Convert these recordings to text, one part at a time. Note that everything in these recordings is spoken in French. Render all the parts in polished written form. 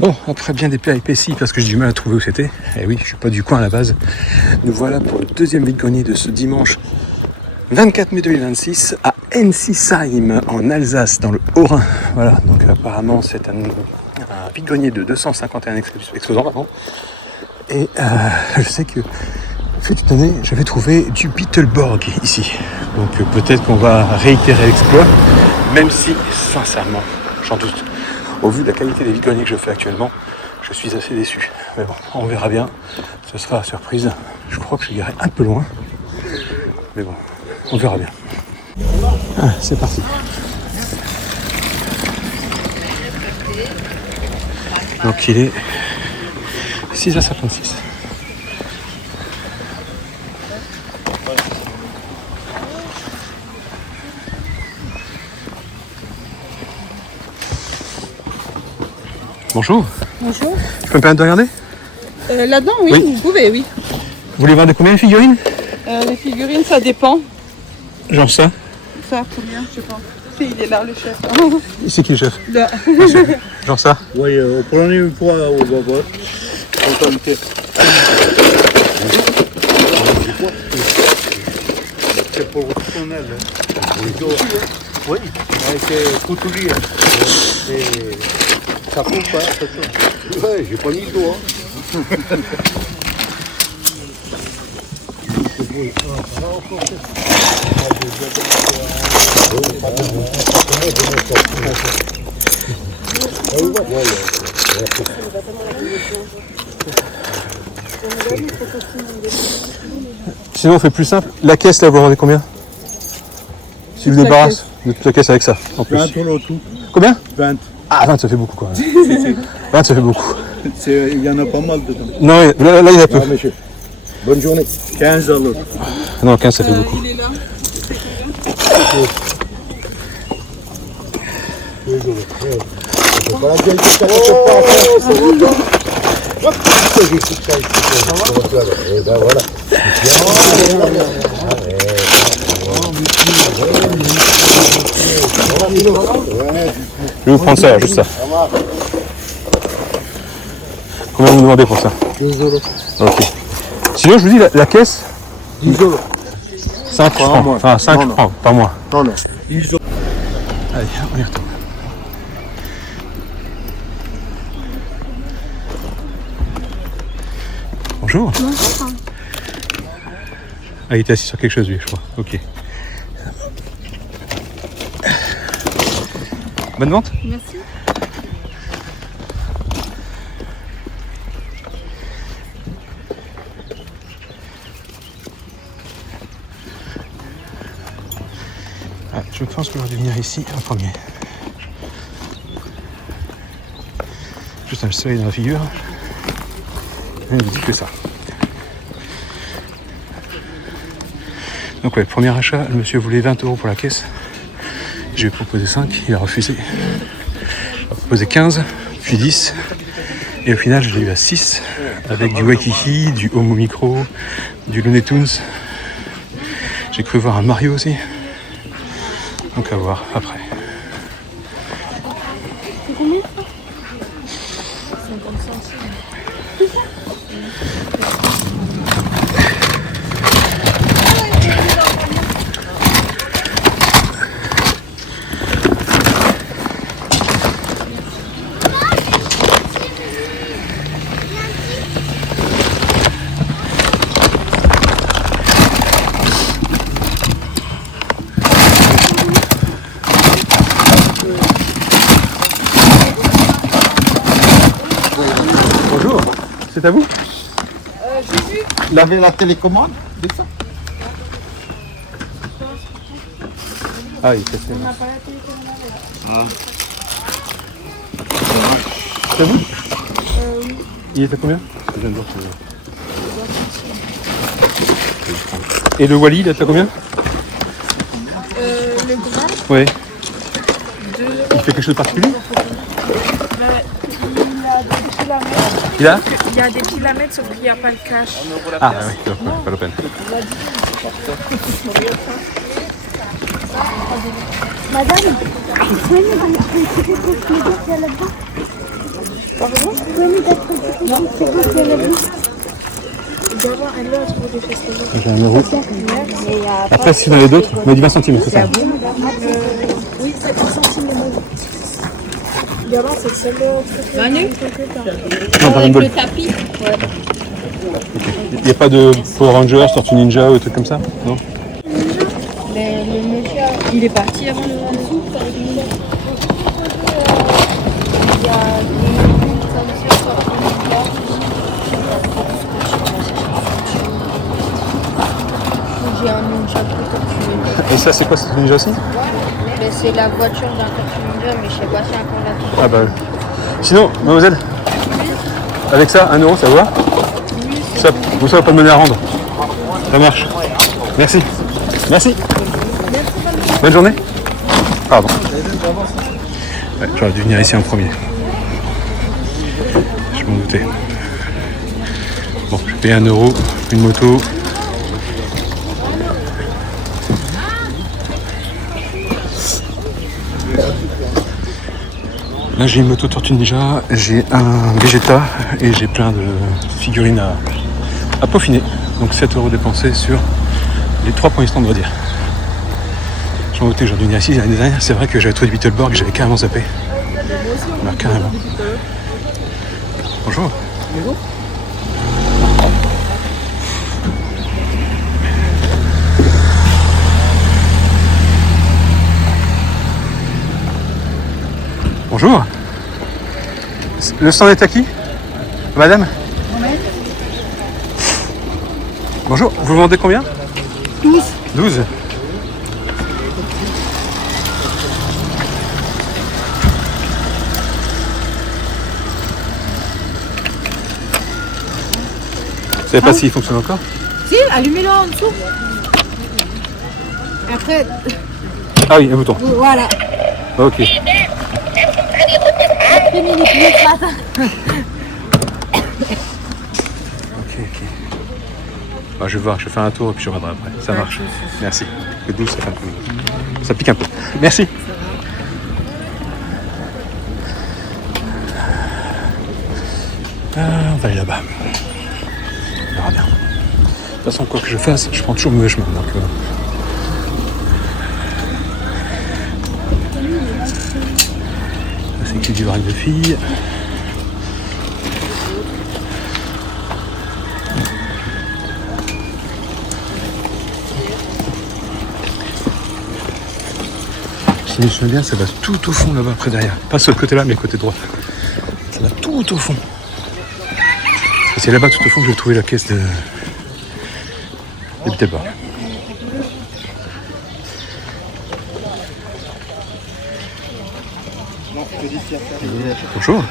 Bon, après bien des péripéties, parce que j'ai du mal à trouver où c'était, et oui, je suis pas du coin à la base, nous voilà pour le deuxième vide-grenier de ce dimanche 24 mai 2026 à Ensisheim, en Alsace, dans le Haut-Rhin. Voilà, donc apparemment c'est un vide-grenier de 251 exposants, pardon. Et je sais que fut une année, j'avais trouvé du Beetleborg ici. Donc peut-être qu'on va réitérer l'exploit, même si, sincèrement, j'en doute. Au vu de la qualité des vide-greniers que je fais actuellement, je suis assez déçu. Mais bon, on verra bien. Ce sera la surprise. Je crois que je garé un peu loin. Mais bon, on verra bien. Ah, c'est parti. Donc il est 6h56. Bonjour. Bonjour. Je peux me permettre de regarder? Là-dedans, oui, Oui. vous pouvez, oui. Vous voulez voir de combien les figurines? Les figurines, ça dépend. Genre ça? Ça, combien, je sais pas. Il est là, le chef. C'est qui le chef? Là. Genre ça? Oui, prenez une fois au baba. Comptabilité. C'est professionnel. Oui, c'est couturier. Ça coupe pas, attention. Ouais, j'ai pas mis le doigt. Sinon on fait plus simple. La caisse là, vous vendez combien? Si vous débarrassez de toute la caisse avec ça, en plus. 20 euros tout. Combien? 20. Ah, 20 ça fait beaucoup quand même. 20 ça fait beaucoup. Il y en a pas mal dedans. Non, là il y en a peu. Ah, monsieur. Bonne journée. 15 alors. Non, 15 ça fait beaucoup. Il est là. Je vais vous prendre ça, juste ça. Combien vous demandez pour ça? 2 euros. Ok. Sinon je vous dis la caisse, 10 euros. 5 francs. mois. Enfin 5 Non, non. francs par mois. Non, non. 10 euros. Allez, on y retourne. Bonjour. Bonjour. Ah, il était assis sur quelque chose lui, je crois. Ok. Bonne vente? Merci. Ah, je pense que j'aurais dû venir ici en premier. Juste un soleil dans la figure. Et ne dit que ça. Donc ouais, premier achat, le monsieur voulait 20 euros pour la caisse. Je lui ai proposé 5, il a refusé. Il a proposé 15, puis 10. Et au final, je l'ai eu à 6, avec du Waikiki, du Homo Micro, du Looney Tunes. J'ai cru voir un Mario aussi. Donc à voir après. C'est combien? Bonjour, c'est à vous? J'ai vu. Il avait la télécommande de ça. Ah, il fait ça. On n'a pas la télécommande. C'est à vous? Oui. Il était combien? Je viens de voir que- Et le Wally, il est à combien? Le grand, Oui. 2 euros. Il fait quelque chose de particulier? Il y a des filamètres. Il a? Il y a des filamètres, sauf qu'il n'y a pas le cash. Ah oui, donc, pas la peine. Madame, vous pouvez nous donner un petit peu de qu'il y a là-dedans? Pardon? Gabin, elle a trouvé des festivals. J'ai 1 euro. Après, si vous en avez d'autres, on m'a dit 20 centimes, c'est ça? Oui, c'est 1 centime le mot. Gabin, c'est celle-là. Manu? Non, pas Avec une le tapis. Ouais. Il n'y a pas de Power Rangers, Tortue Ninja ou des trucs comme ça? Non? Mais le monsieur, il est parti avant le dessous avec nous. Il y a des comme ça sur le média. J'ai un ninja pour Tortue Ninja. Et ça, c'est quoi, c'est Ninja aussi? Mais c'est la voiture d'un Tortue Ninja, mais je sais pas si encore la Ah bah. Sinon, mademoiselle, avec ça, 1 euro, ça vous va? Ça, vous savez pas de monnaie à rendre. Ça marche. Merci. Merci. Bonne journée. Pardon. Ouais, j'aurais dû venir ici en premier. Je m'en doutais. Bon, je paye 1 euro, une moto. Là j'ai une moto Tortue Ninja, j'ai un Vegeta et j'ai plein de figurines à peaufiner. Donc 7 euros dépensés sur les 3 premiers stands, on va dire. Je m'en doutais, j'aurais dû venir ici l'année dernière. C'est vrai que j'avais trouvé Beetleborg et j'avais carrément zappé. Alors, carrément. Bonjour. Bonjour. Bonjour. Le stand est à qui? Madame? Bonjour, vous vendez combien? 12. 12. Vous savez pas s'il fonctionne encore? Si, allumez-le en dessous. Après, Ah oui, un bouton. voilà. Ok. Après minutes ce matin. Ok. Bah, je vais voir, je vais faire un tour et puis je reviendrai après. Ça marche. Merci. Le 12, ça fait un peu. Ça pique un peu. Merci. On va aller là-bas. On verra bien. De toute façon, quoi que je fasse, je prends toujours le mauvais chemin. Donc, c'est qui du vrac de filles. Si je me souviens bien, ça va tout au fond là-bas, après derrière. Pas sur le côté là, mais le côté droit. Ça va tout au fond. Et c'est là-bas tout au fond que je vais trouver la caisse de Beetleborg. Bonjour.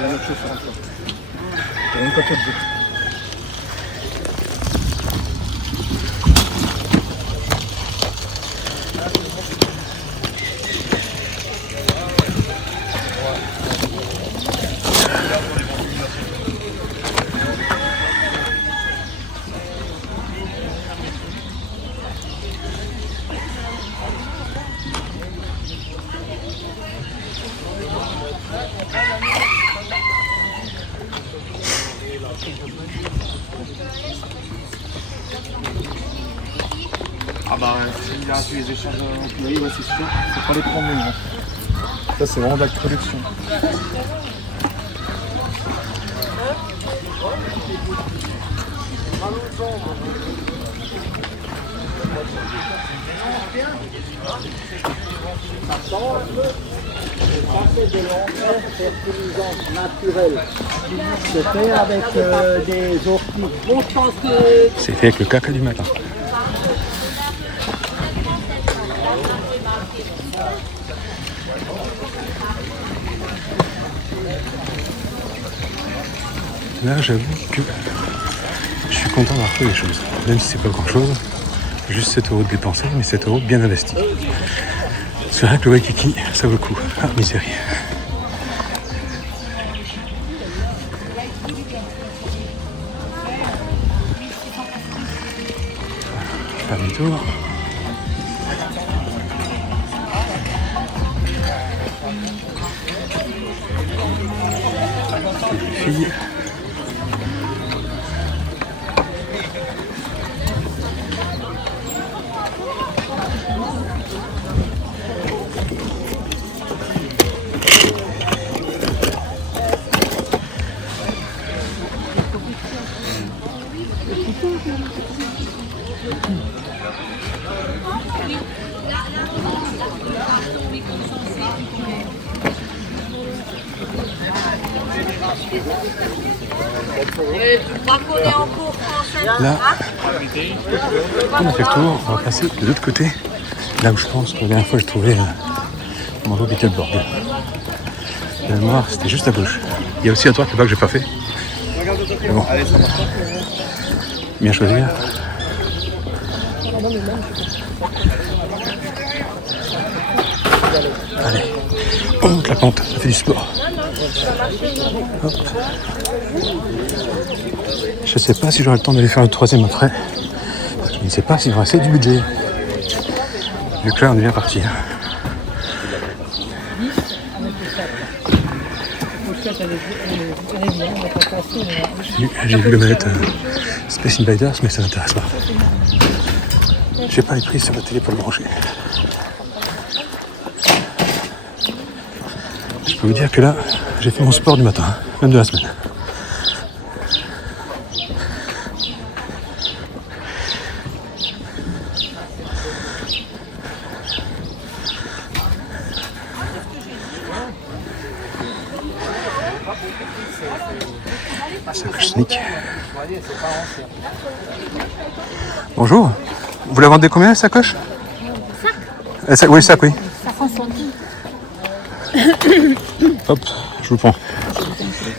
Ah bah s'il y a tous les échanges employés, ouais c'est sûr, c'est pas les prendre hein. Ça c'est vraiment de la production. C'est fait avec des orties. C'est fait avec le caca du matin. Là, j'avoue que je suis content d'avoir fait des choses. Même si c'est pas grand chose, juste 7 euros de dépensés, mais 7 euros bien investis. C'est vrai que le Waikiki, ça vaut le coup. Ah, misérie. Faire demi-tour. Les filles. Là, on a fait le tour, on va passer de l'autre côté, là où je pense que la dernière fois j'ai trouvé mon Beetleborg. La mémoire, c'était juste à gauche. Il y a aussi à droite là-bas que j'ai pas fait. Mais bon, bien choisi. Allez, on monte la pente, ça fait du sport. Hop. Je sais pas si j'aurai le temps d'aller faire le troisième après. Parce que je ne sais pas s'il va rester du budget. Vu que là on est bien parti. J'ai vu le manette Space Invaders, mais ça m'intéresse pas. J'ai pas les prises sur la télé pour le brancher. Je peux vous dire que là, j'ai fait mon sport du matin, même de la semaine. Sacoche Sneak. Bonjour. Vous la vendez combien la sacoche? Sac. Oui, sac, oui. 50 centimes. Hop, je vous prends.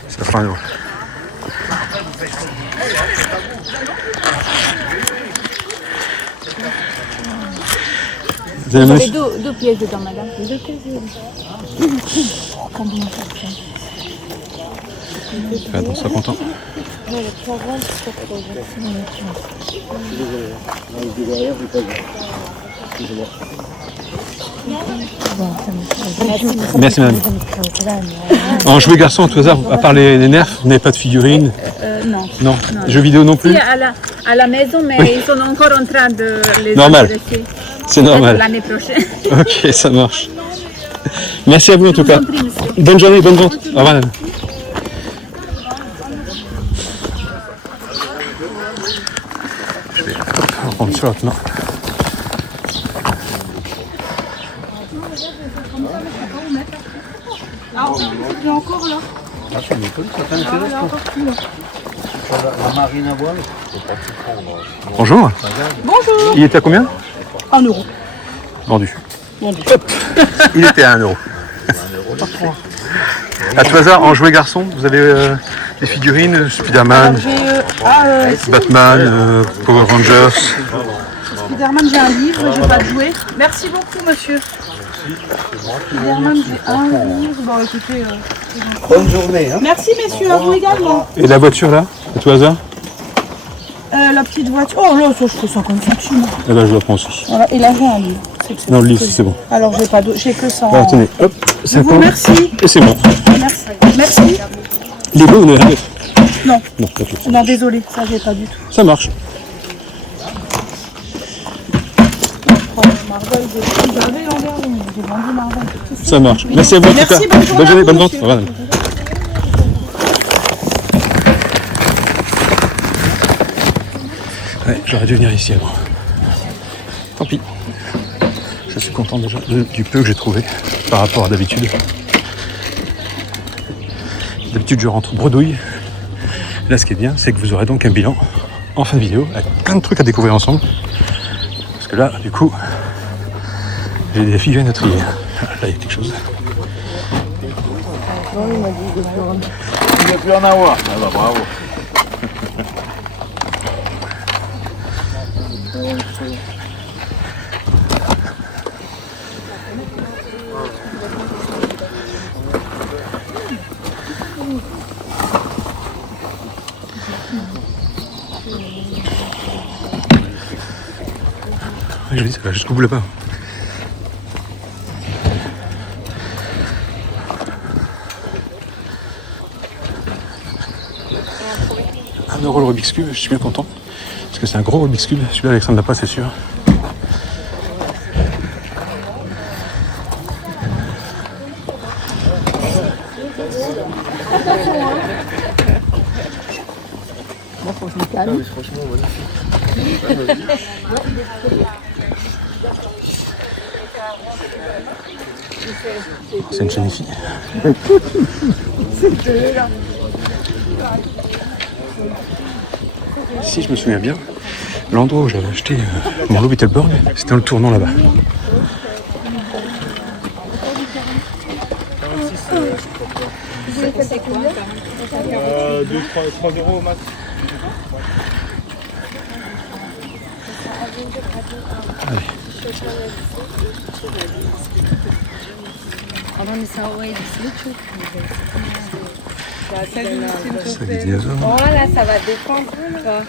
Ça fera 1 euro. Vous avez J'avais mis... deux pièces dedans, madame. 2 pièces. Combien ça fait? Attends, sois content. Merci madame. En jouet garçon, à tout hasard, à part les nerfs, vous n'avez pas de figurines? Non. Non. Jeux vidéo non plus? Si, à la maison, mais Oui. ils sont encore en train de les Normal. intéresser. C'est normal. L'année prochaine. Ok, ça marche. Merci à vous en tout Je cas. vous en prie, monsieur. Bonne journée, bonne vente. Au revoir madame. Je vais reprendre sur l'autre main. Il est encore là. La marine à voile. Bonjour. Bonjour. Il était à combien? 1 euro. Vendu. Hop. Il était à 1 euro. À tout hasard, en jouet garçon, vous avez des figurines, Spider-Man, Batman, Power Rangers. Spider-Man, j'ai un livre, j'ai pas de jouet. Merci beaucoup, monsieur. Spider-Man, j'ai un livre. Bon, écoutez. Bonne journée. Hein. Merci, messieurs, à vous également. Et la voiture là, à tout hasard? La petite voiture. Oh là, ça, je fais 50 centimes. Eh ben je la prends aussi. Voilà, et là, j'ai un livre. Non, le livre, c'est bon. Alors, j'ai pas j'ai que 100. Alors, tenez, hop, Je vous 50. remercie. Et c'est bon. Merci. Merci. Les beaux, on est à 9. Non. Non, ok. Non, désolé, ça, j'ai pas du tout. Ça marche. Marvel, j'avais l'an dernier, j'ai vendu Marvel. Ça marche. Merci à vous en tout cas. Merci, bonne journée Bonne journée, à vous, bonne vente. monsieur. Au revoir. Ouais, j'aurais dû venir ici avant. Tant pis. Je suis content déjà du peu que j'ai trouvé par rapport à d'habitude. D'habitude, je rentre bredouille. Là, ce qui est bien, c'est que vous aurez donc un bilan en fin de vidéo avec plein de trucs à découvrir ensemble. Parce que là, du coup, j'ai des figurines à trier. Là, il y a quelque chose. Il ne plus en avoir. Ah bah bravo. Ouais, je dis, ça va jusqu'au bout là-bas. 1 € le Rubik's Cube, je suis bien content. Parce que c'est un gros Rubik's Cube, celui-là Alexandre n'a pas, c'est sûr. C'est une chaîne fille. Si je me souviens bien, l'endroit où j'avais acheté mon Beetleborg, c'était dans le tournant là-bas. C'est combien 3 € au max. Aber eine Sauer ist nicht so C'est des dinosaures. Oh là, ça va dépendre. Là.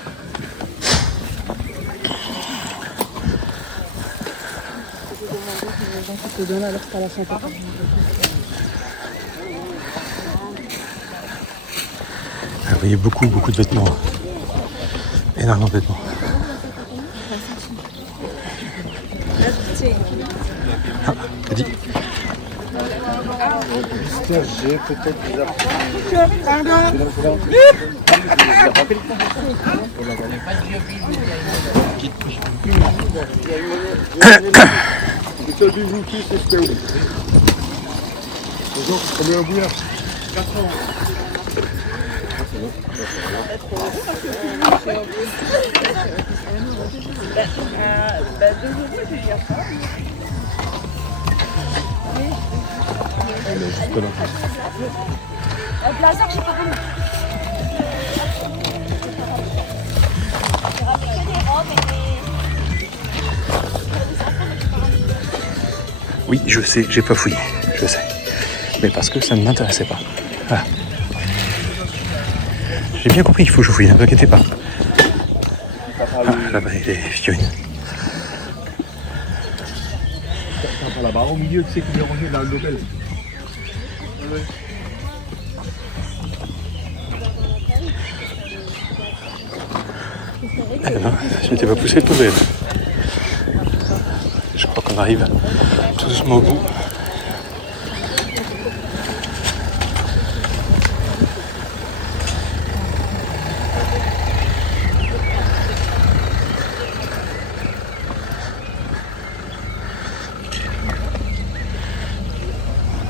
Vous voyez beaucoup de vêtements. Énormément de vêtements. Ah, t'as dit. J'ai peut-être des Oui, je sais, j'ai pas fouillé, je sais. Mais parce que ça ne m'intéressait pas. Voilà. J'ai bien compris qu'il faut que je fouille, ne vous inquiétez pas. Ah, là-bas, il y a des figurines. Là-bas, au milieu, tu sais qu'il est rangé dans le Nobel. Eh ben, je m'étais pas poussé le Nobel. Je crois qu'on arrive tout doucement au bout.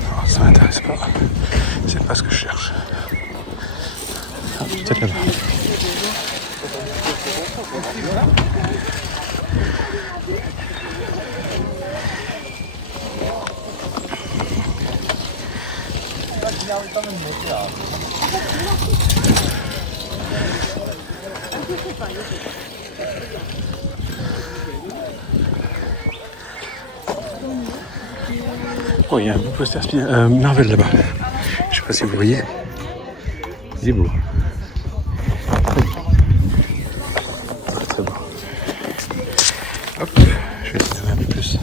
Non, ça m'intéresse pas. C'est pas ce que je cherche. Ah, peut-être là-bas. Oh, il y a un beau poster Marvel là-bas. Je sais pas si vous voyez. Il est beau. Très très beau. Hop, je vais essayer un peu plus.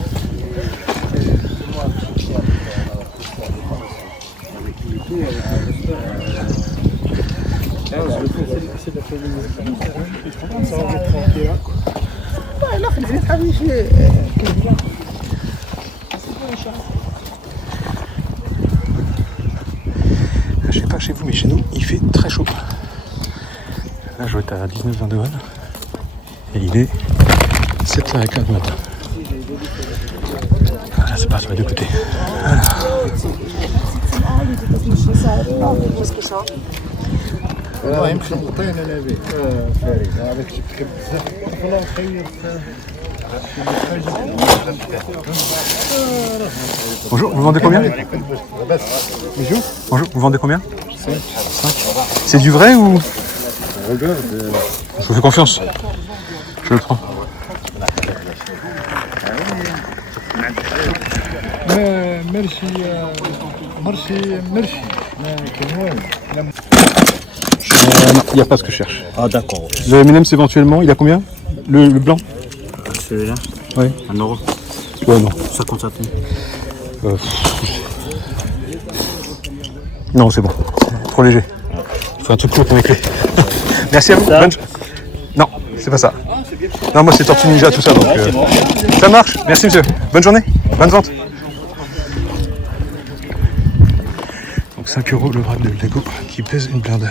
Je sais pas chez vous, mais chez nous, il fait très chaud. Là, je dois être à 19-20 degrés. Et il est 7h15 du matin. Voilà, c'est parti, on va de côté. Voilà. Bonjour, vous vendez combien? Bonjour, vous vendez combien? 5. C'est du vrai ou? Regarde. Je vous fais confiance. Je le prends. Merci. Il n'y a pas ce que je cherche. Ah d'accord. Le M&M's éventuellement, il a combien? Le blanc? Celui-là? Oui. 1 €. Ouais, non. 50 centimes. Non, c'est bon. C'est trop léger. Il faut un truc court pour mes clés. Merci à vous. Non, c'est pas ça. Non, moi c'est Tortue Ninja, tout ça. Donc, ça marche. Merci monsieur. Bonne journée. Bonne vente. Donc 5 € le vrac de Lego qui pèse une blinde.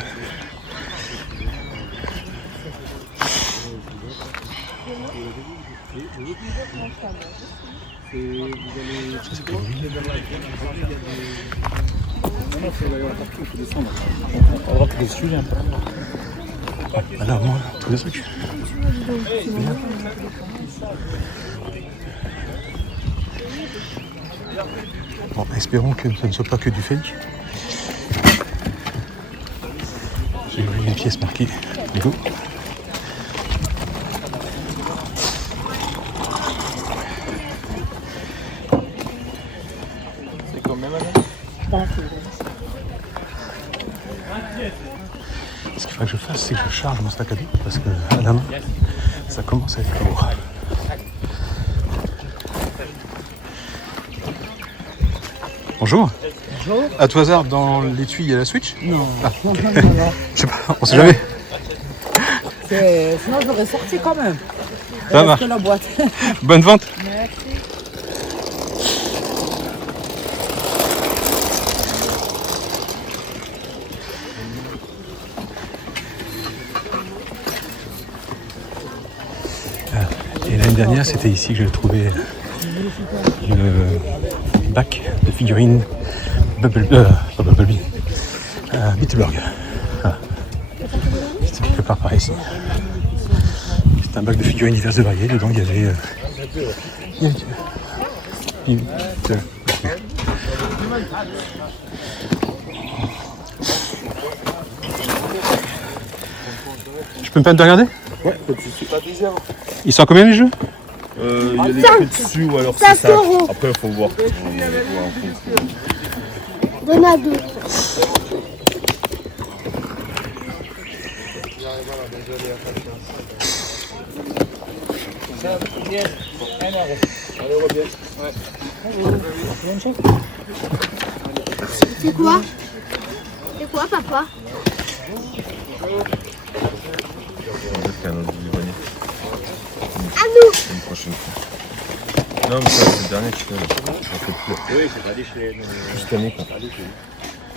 Alors moi, tous les trucs. Bon, espérons que ça ne soit pas que du fake. J'ai vu une pièce marquée Lego. C'est combien madame? Ce qu'il faudrait que je fasse, c'est que je charge mon sac à dos parce que à la main, ça commence à être lourd. Bonjour. Bonjour. À tout hasard, dans l'étui, il y a la Switch? Non. Ah. Non. Je sais pas, on sait jamais. Sinon, j'aurais sorti quand même. Ça marche. La boîte. Bonne vente. Et l'année dernière, c'était ici que j'avais trouvé le bac de figurines Bumblebee, Beetleborg. Voilà. C'était quelque part par ici. C'était un bac de figurines diverses et variées. Dedans, il y avait Je peux me permettre de regarder? Ouais, pas de soucis. Pas désert. Ils sont à combien les jeux? Il y a des prix dessus ou alors c'est ça. Après, il faut voir. Donne à deux. C'est quoi? C'est quoi, papa? Un autre livre. À nous. Une prochaine fois. Non, mais ça, c'est le dernier que je fais. J'en fais plus. Oui, c'est pas déchiré. Juste année, quoi.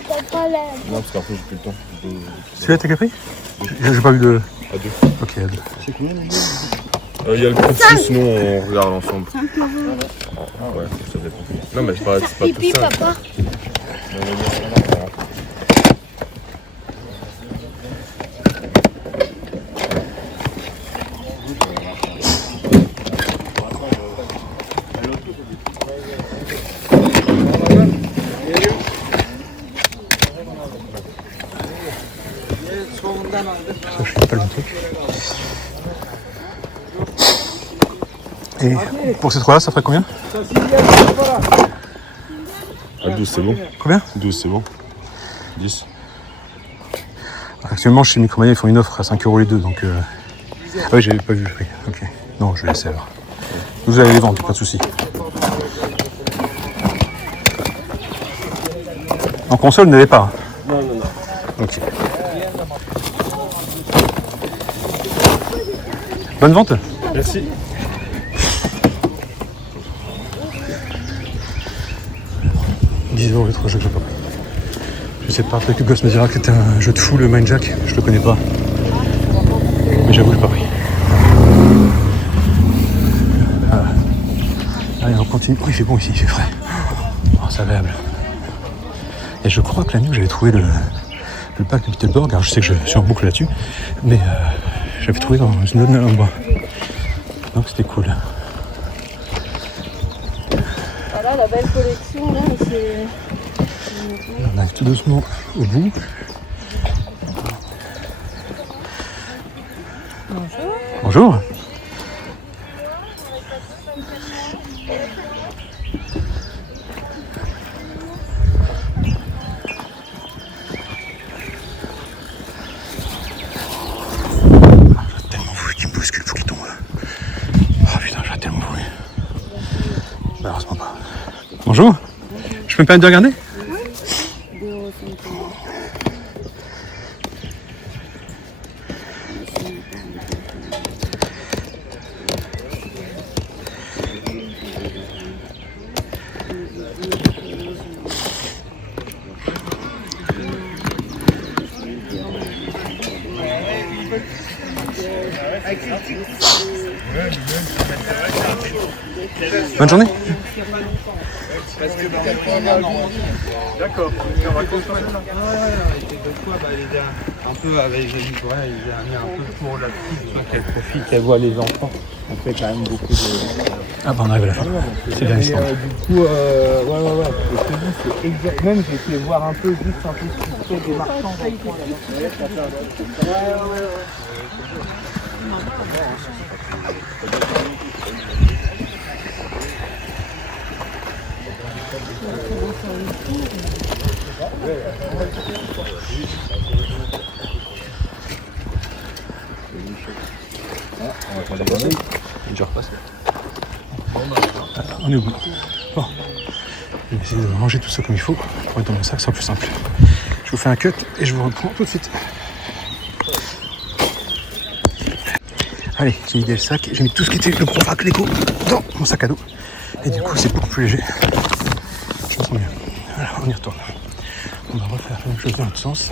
Papa, là. Non, parce qu'après, j'ai plus le temps. Celui-là, t'as pris? J'ai pas vu de. À deux. Ok, à deux. C'est combien il y a le prix dessus, sinon on regarde ensemble. 5 €. Ouais, ça dépend. Non, mais c'est pas tout Pipi, ça. papa. Ça, je fais pas le truc. Et pour ces trois-là, ça ferait combien? À 12, c'est bon. Combien? 12, c'est bon. 10. Actuellement, chez Micromania, ils font une offre à 5 € les deux, donc... Ah oui, j'avais pas vu le prix. Ok. Non, je vais laisser alors. Vous allez les vendre, pas de soucis. En console, vous n'avez pas? Non. Ok. Bonne vente. Merci. Les 3 jeux que j'ai pas pris. Je sais pas, peut-être que Goss me dira que c'était un jeu de fou, le Mindjack, je le connais pas. Mais j'avoue, je l'ai pas pris. Voilà. Allez, on continue. Oh, il fait bon ici, il fait frais. Oh, c'est agréable. Et je crois que la nuit où j'avais trouvé le pack de Beetleborg, alors je sais que je suis en boucle là-dessus, mais j'avais trouvé dans une autre endroit. Donc c'était cool. Voilà la belle collection là, c'est. On arrive tout doucement au bout. Bonjour. Bonjour. J'ai tellement voulu qu'il me bouscule pour qu'il tombe. Oh putain, j'ai tellement voulu. Malheureusement pas. Bonjour. Je peux me permettre de regarder? Bonne journée. D'accord. On va continuer là. Un peu avec il a mis un peu pour la petite, soit qu'elle profite, qu'elle voit les enfants. On fait quand même beaucoup de. Ah bah on arrive à la fin. C'est bien l'histoire. Du coup, ouais. Je te dis, c'est exact. Même j'ai été voir un peu, juste un peu ce qui fait des marchands. Je repasse. On est au bout. Bon. Je vais essayer de ranger tout ça comme il faut pour être dans mon sac, c'est plus simple. Je vous fais un cut et je vous reprends tout de suite. Allez, j'ai vidé le sac, j'ai mis tout ce qui était le gros vrac Lego dans mon sac à dos. Et du coup, c'est beaucoup plus léger. Je me sens mieux. Voilà, on y retourne. On va refaire la même chose dans l'autre sens.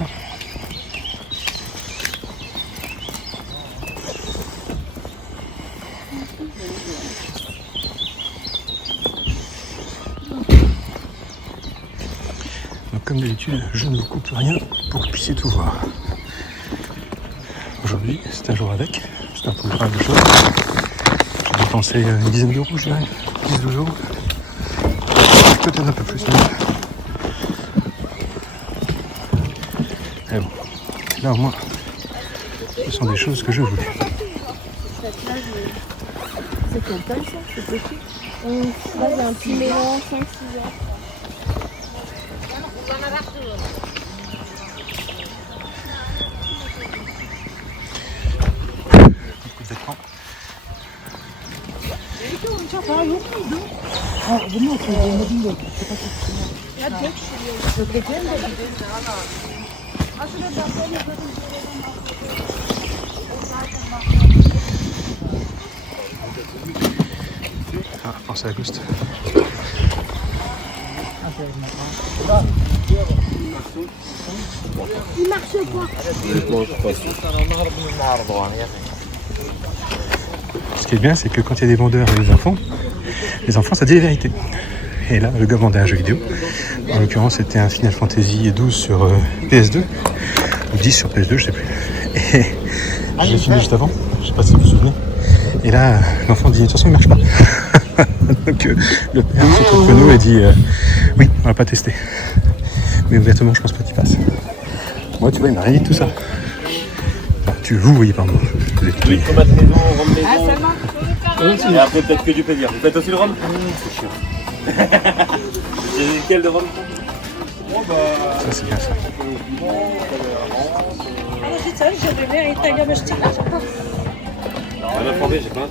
Donc, comme d'habitude, je ne vous coupe rien pour que vous puissiez tout voir. Aujourd'hui, c'est un jour avec, c'est un peu pas mal de choses. J'ai dépensé une dizaine d'euros, je dirais, 10-12 euros. Peut-être un peu plus même. Et bon, là au moins, ce sont des choses que je voulais. C'est quelle taille ça? C'est petit? Là, il y a un petit mélange, 5-6 heures. Beaucoup de vêtements. Ah, pensez à Ghost. Il marche pas. Ce qui est bien, c'est que quand il y a des vendeurs et des enfants, les enfants, ça dit la vérité. Et là, le gars vendait un jeu vidéo. En l'occurrence, c'était un Final Fantasy 12 sur PS2. Ou 10 sur PS2, je sais plus. Et je l'ai fini juste avant. Je sais pas si vous vous souvenez. Et là, l'enfant dit, de toute façon, il marche pas. Donc, le père se trouve nous et dit, oui, on va pas tester. Mais ouvertement, je pense pas qu'il passe. Moi, tu vois, il m'a rien dit de tout ça. Enfin, vous voyez pas moi. Vous êtes Oui, tomate maison, rhum maison. Et après, peut-être que du pédir. Vous faites aussi le rhum? C'est chiant. J'ai quel de rhum? Ça, c'est bien ça. On a formé, j'ai pas.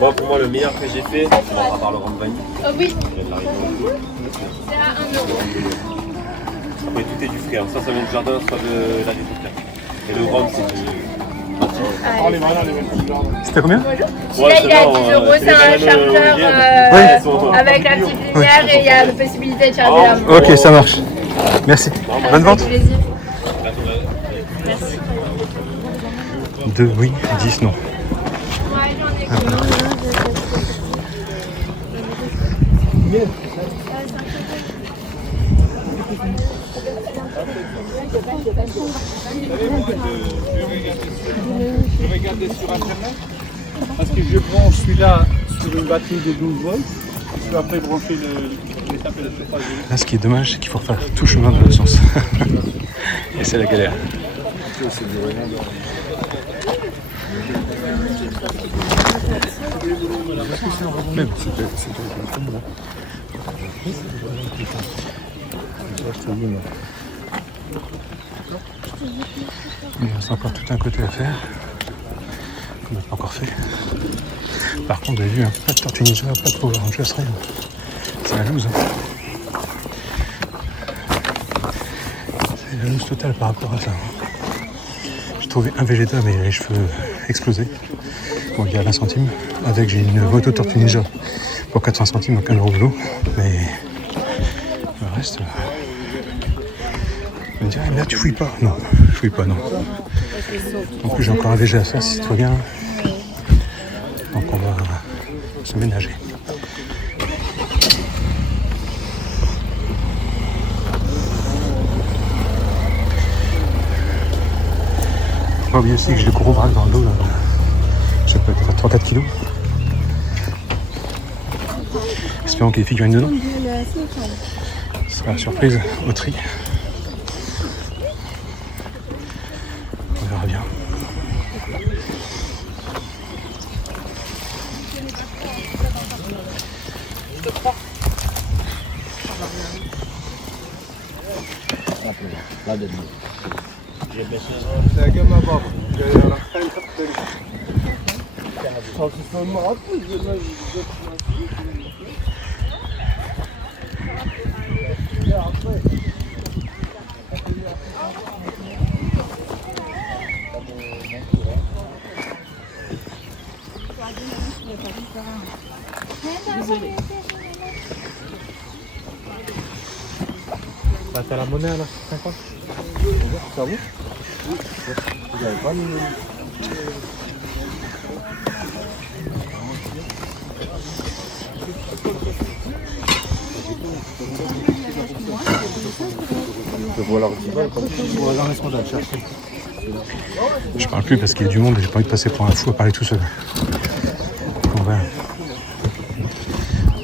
Moi, pour moi, le meilleur que j'ai fait, à part le rhum vanille. Oui. Il y a de la région. C'est à 1 euro. Après, tout est du frais. Soit ça vient du jardin, soit de l'agriculteur. Et le rhum, c'est du. C'était combien? Celui-là, il est à 10 euros. C'est un chargeur avec la petite lumière et il y a la possibilité de charger la main. Ok, ça marche. Merci. Bonne vente. Avec plaisir. 2 oui, 10 non. Ouais, j'en ai combien? Je regardais sur internet parce que je branche celui-là sur une batterie de 12 volts. Je peux après brancher le tapis de chauffage. Là, ce qui est dommage, c'est qu'il faut refaire tout chemin dans l'autre sens. Et c'est la galère. Mais bon, il reste encore tout un côté à faire qu'on n'a pas encore fait. Par contre, vous avez vu, pas de Tortue Ninja, pas de Power Rangers, rien. C'est la loose. C'est la loose totale par rapport à ça. trouvé un Vegeta mais les cheveux explosés. Bon, il y a 20 centimes. Avec, j'ai une moto Tortue Ninja pour 400 centimes, donc 1 euro boulot. Mais le reste. On me dirait, là tu fouilles pas. Non, je fouille pas, non. En plus, j'ai encore un VG à faire si c'est trop bien. Donc on va se ménager. Faut pas oublier aussi que j'ai le gros vrac dans le dos. Là. Je sais pas, peut-être 3-4 kilos. Espérons qu'il y ait des figurines dedans. Ce sera la surprise au tri. On verra bien. Bah, t'as la monnaie là, 50. Ça vous? Vous avez pas mis. Je parle plus parce qu'il y a du monde et j'ai pas envie de passer pour un fou à parler tout seul.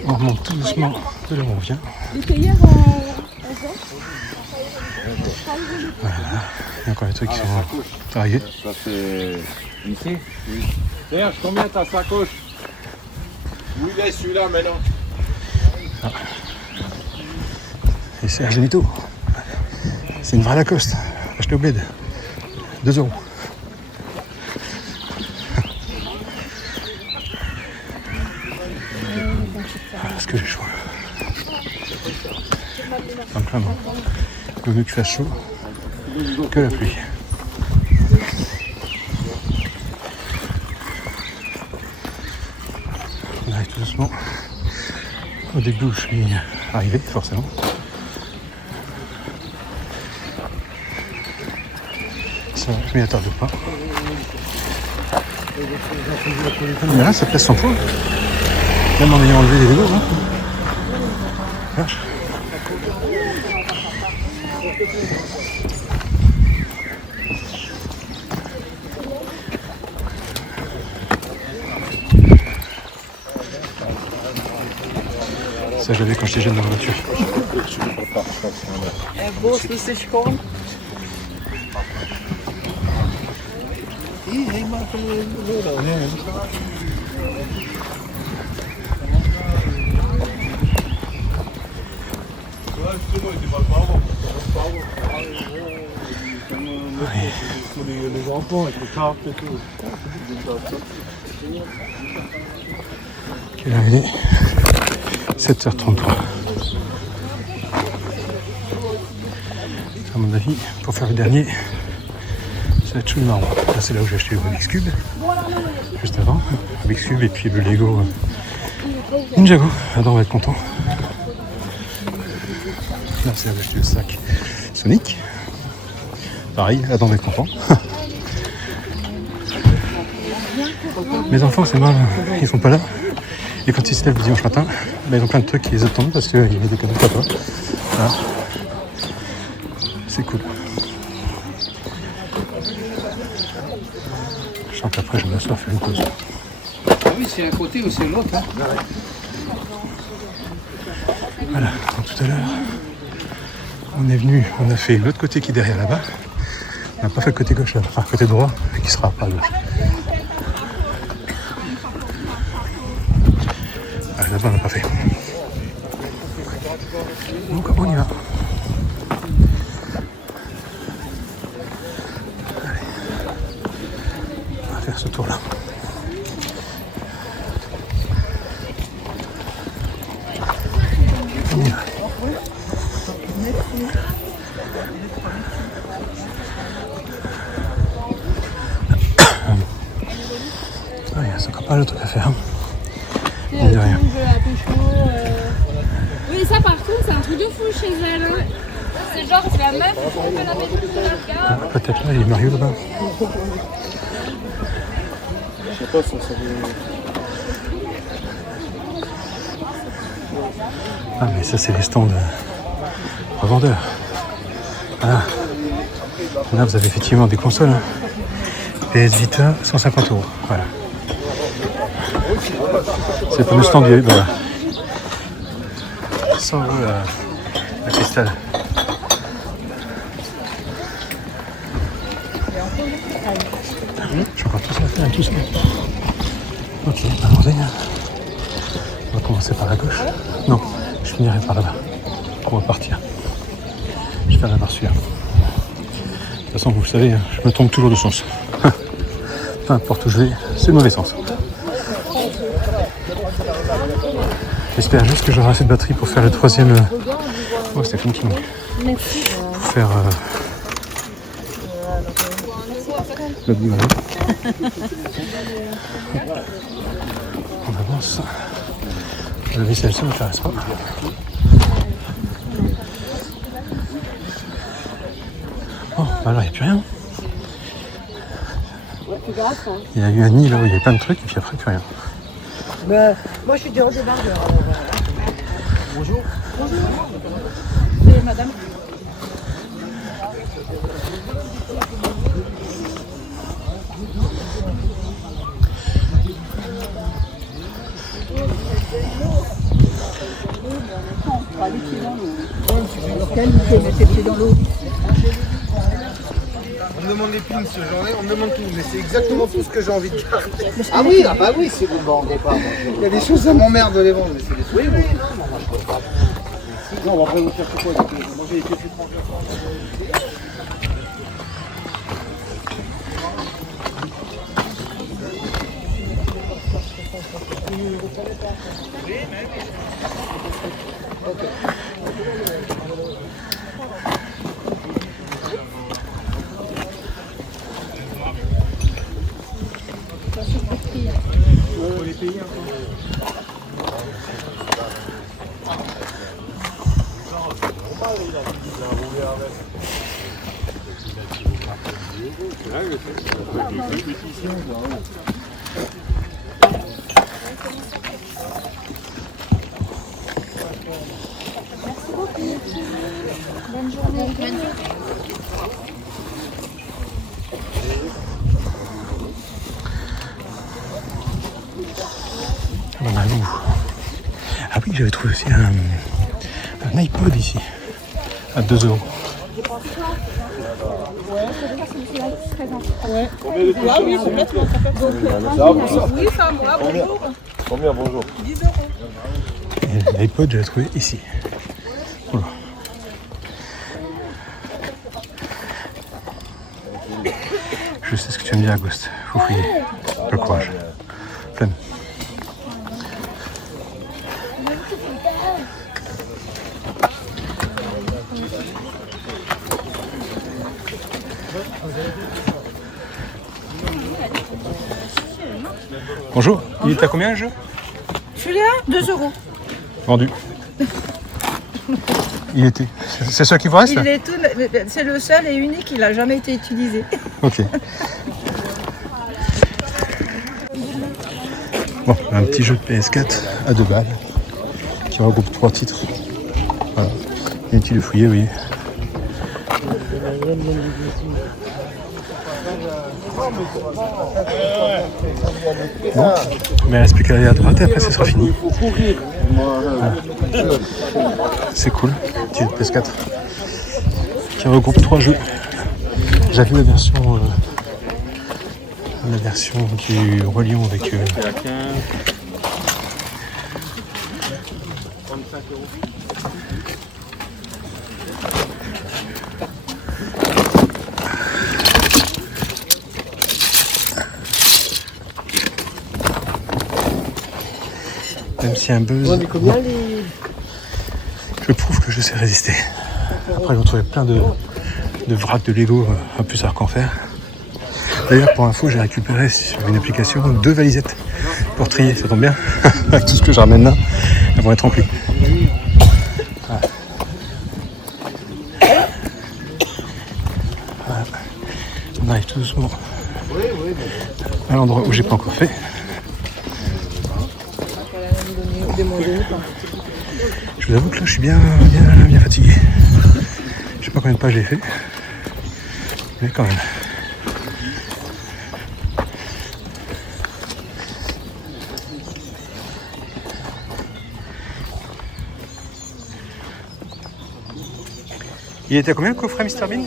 On remonte tout doucement de là où on vient. Voilà, il y a encore des trucs qui sont arrivés. Ça c'est ici. Oui. Serge, combien ta sacoche? Où il est celui-là maintenant? Ah. Et c'est Argenito. C'est une vraie Lacoste. Achetée au bled. 2 euros. Est-ce que j'ai chaud? Donc là, non. Il vaut mieux qu'il fasse chaud que la pluie. On arrive tout doucement au début où je suis arrivé, forcément. Ça, je m'y attarde pas. Mais là, ça pèse 100 poids. Même en ayant enlevé les vélos, hein. Vache. Ça, j'avais quand j'étais jeune dans la voiture. Les enfants avec les cartes et tout. Quelle heure il est? 7h33. À mon avis, pour faire le dernier, ça va être chou marron. Là, c'est là où j'ai acheté le Rubik's Cube, juste avant. Rubik's Cube et puis le Lego Ninjago. Adam va être content. Là, c'est là où j'ai acheté le sac Sonic. Pareil, Adam va être content. Mes enfants, c'est marrant, ils sont pas là. Et quand ils se lèvent le dimanche matin, ils ont plein de trucs qui les attendent parce qu'il y a des cadeaux de papa. Voilà. C'est cool. Je sens qu'après je m'assois faire une pause. Ah oui, c'est un côté ou c'est l'autre. Hein. Voilà, donc tout à l'heure, on est venu, on a fait l'autre côté qui est derrière là-bas. On n'a pas fait le côté gauche là, enfin le côté droit, mais qui sera pas à gauche. Ah, là-bas on n'a pas fait. Donc on y va. Allez. On va faire ce tour-là. On y va. reste encore pas mal de trucs à faire. Tout le monde veut la pécho. Oui, ça par contre, c'est un truc de fou chez elle. Hein. C'est genre, c'est la meuf qui fait la pécho sur la gare. Peut-être là, il y a Mario là-bas. Je sais pas si ça veut... Ah, mais ça, c'est les stands revendeurs. Voilà. Là, vous avez effectivement des consoles. Hein. PS Vita, 150 €. Voilà. C'est pour le stand du... Voilà. 100 € la cristal. Je suis encore tout ça à faire, tout ça. Ok, allons-y. On va commencer par la gauche. Non, je finirai par là-bas. On va partir. Je vais faire la barre celui-là. De toute façon, vous le savez, je me trompe toujours de sens. Peu importe où je vais, c'est le mauvais sens. J'espère juste que j'aurai assez de batterie pour faire le troisième... Oh, c'était funky. Pour faire... le bouillon. On avance. Le vaisselle, ça ne m'intéresse pas. Oh, bah là, il n'y a plus rien. Il y a eu un nid là où il y avait plein de trucs et puis après, plus rien. Mais, moi, je suis dehors des barbeurs. Bonjour. C'est madame. On me demande les pins ce journée, on me demande tout, mais c'est exactement tout ce que j'ai envie de garder. Ah oui, bah oui, si vous ne vendez pas. Il y a des choses, ça m'emmerde de les vendre, mais c'est des souhaits. Oui, non, moi je peux pas. Non, après vous cherchez quoi? Moi j'ai été plus tranquille. Bonne journée. On a où? Ah oui, j'avais trouvé aussi un iPod ici, à 2 €. Ah oui, complètement. Oui, ça, moi, bonjour. Combien, bonjour? 10 €. Et l'iPod, je l'ai trouvé ici. Voilà. Je sais ce que tu vas me dire, Ghost. Faut fouiller. Le courage. Flemme. Bonjour, il est à combien le jeu? Celui-là, 2 €. Vendu. Il était. C'est ça qui vous reste? Il est tout, c'est le seul et unique, il n'a jamais été utilisé. Ok. Bon, un petit jeu de PS4 à 2 balles qui regroupe 3 titres. Voilà. Inutile de fouiller, oui. Bon. Mais il reste plus qu'à aller à droite et après ça sera fini. Voilà. C'est cool, petit jeu de PS4 qui regroupe 3 jeux. J'avais la version du Roi Lion avec même si un buzz, je prouve que je sais résister. Après ils vont trouver plein de vracs de Lego un peu savoir qu'en faire. D'ailleurs, pour info, j'ai récupéré sur une application 2 valisettes pour trier, ça tombe bien. Avec tout ce que je ramène là, elles vont être remplies. Voilà. Voilà. On arrive tout doucement à l'endroit où j'ai pas encore fait. Je vous avoue que là, je suis bien fatigué. Je sais pas combien de pas j'ai fait, mais quand même. Il était à combien le coffret Mr Bean?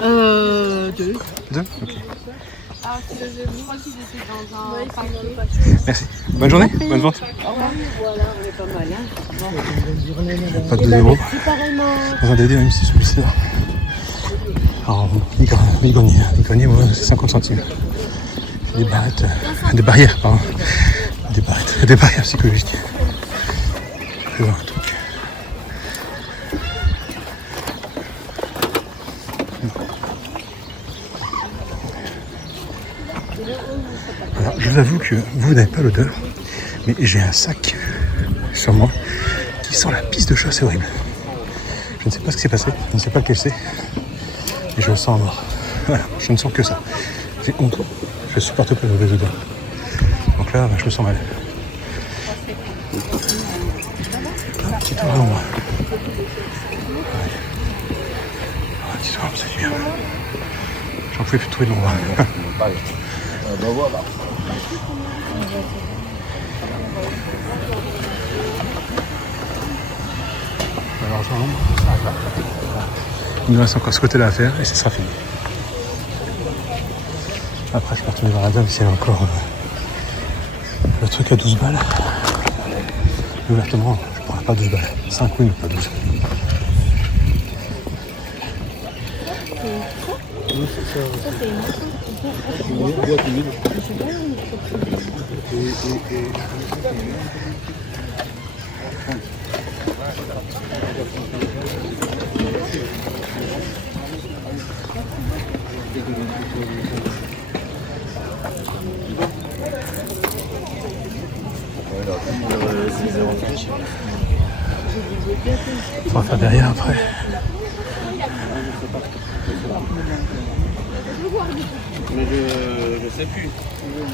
2. 2? Ok. Ah, je crois qu'ils étaient dans un paquet. Merci. Bonne journée, bonne vente. Voilà, on est pas mal. Hein. Pas de 2 euros. Dans un DD, même si celui-ci là. Alors, Migoni, moi, c'est 50 centimes. Des barrettes, des barrières, pardon. Des barrières psychologiques. Je vais voir un truc. Alors, je vous avoue que vous n'avez pas l'odeur, mais j'ai un sac sur moi qui sent la pisse de chat, c'est horrible. Je ne sais pas ce qui s'est passé, je ne sais pas lequel c'est, et je le sens à mort. Voilà, je ne sens que ça. J'ai honte, je supporte pas la mauvaise odeur. Donc là, je me sens mal. Un petit tour devant moi. Un petit tour, ça fait bien. J'en pouvais plus trouver de l'endroit. Alors, il nous reste encore ce côté-là à faire et ce sera fini. Après, je peux retourner vers la dame s'il y a encore le truc à 12 balles. Mais ouvertement, je ne prendrai pas 12 balles. 5 oui, mais pas 12. On va faire derrière après. Mais je sais plus.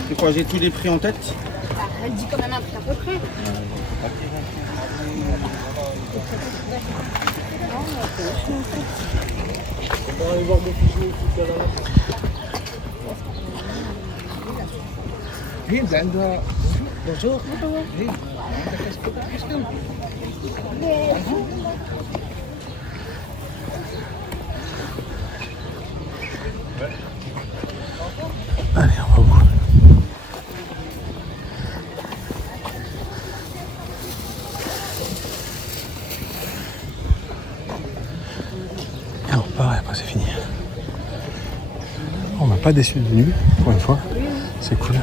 C'est quoi, j'ai tous les prix en tête? Elle dit quand même un prix à peu près. Bonjour. Allez, on va au bout. Et on repart et après c'est fini. On m'a pas déçu de nuit, pour une fois. C'est cool.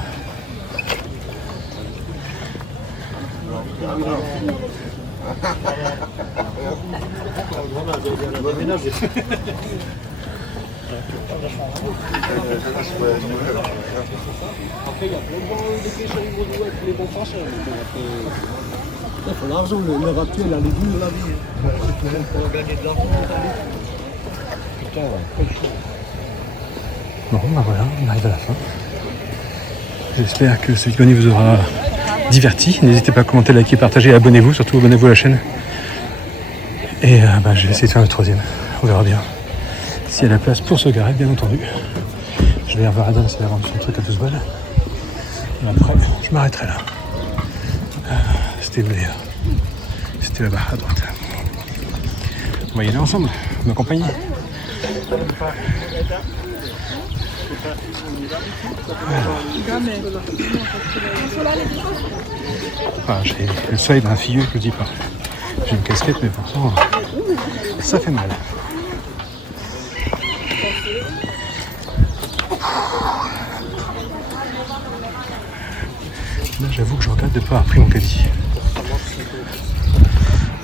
Il faut l'argent, le rapide, la légume, la vie. Pour gagner de l'argent, Bon, ben voilà, on arrive à la fin. J'espère que cette chronique vous aura diverti. N'hésitez pas à commenter, liker, partager et abonnez-vous. Surtout abonnez-vous à la chaîne. Et je vais essayer de faire le troisième. On verra bien. S'il y a la place pour se garer, bien entendu. Je vais voir Adam s'il va vendre son truc à 12 balles. Et après, je m'arrêterai là. C'était là-bas, à droite. On va y aller ensemble. Vous m'accompagnez? J'ai le seuil d'un filleux, je ne dis pas. J'ai une casquette, mais pourtant, ça fait mal. Là, j'avoue que je regrette de ne pas avoir pris mon caddie.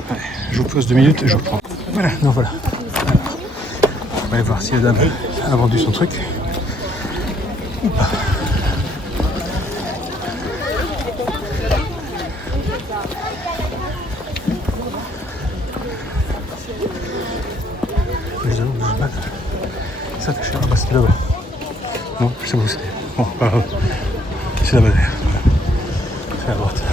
Ouais, je vous pose 2 minutes et je reprends. Voilà, non voilà. On va aller voir si la dame a vendu son truc. Je vous avoue que j'ai mal. Ça fait cher. Ah bah c'était là-bas. Non, je sais pas où c'est. Bon, pas grave. C'est là-bas derrière. C'est à droite.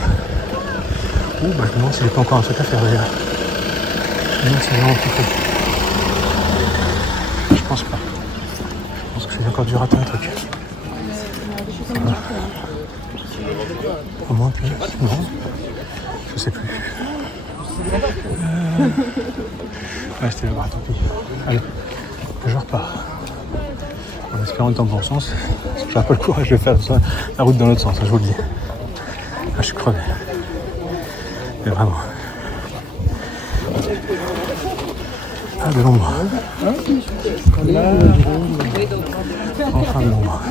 Ouh, bah je me demande s'il n'y a pas encore un truc à faire derrière. Je me demande si c'est vraiment plus près. Je pense pas. Je pense que j'ai encore dû rater un truc. Voilà. Au moins que... Non. Je sais plus. Ouais, c'était là-bas, tant pis. Allez, je repars. En espérant être dans le bon sens. Parce que j'aurai pas le courage de faire la route dans l'autre sens, je vous le dis. Ah, je suis crevé. Mais vraiment. Ah, de l'ombre. Enfin de l'ombre.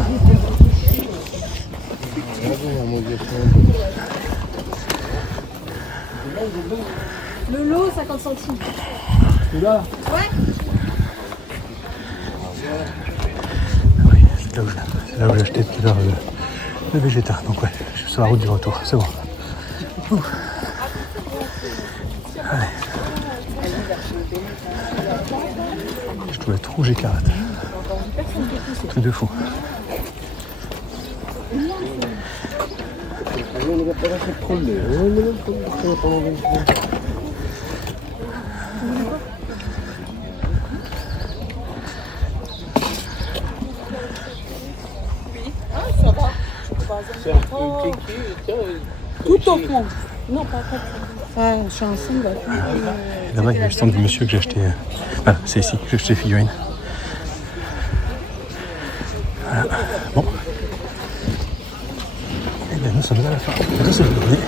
Le lot, 50 centimes. Là. Ouais. Oui, c'est là où j'ai acheté tout à l'heure le végétal. Donc ouais, je suis sur la route du retour, c'est bon. Ouh. Allez. Je dois être rouge écarlate. Truc de fou. Tout au fond. Non, pas comme ça. Ah, je suis ensemble. Là-bas, il y a le stand du monsieur que j'ai acheté. Ah, c'est ici que j'ai acheté les figurines. Voilà. Bon. Et bien, nous sommes à la fin de cette journée.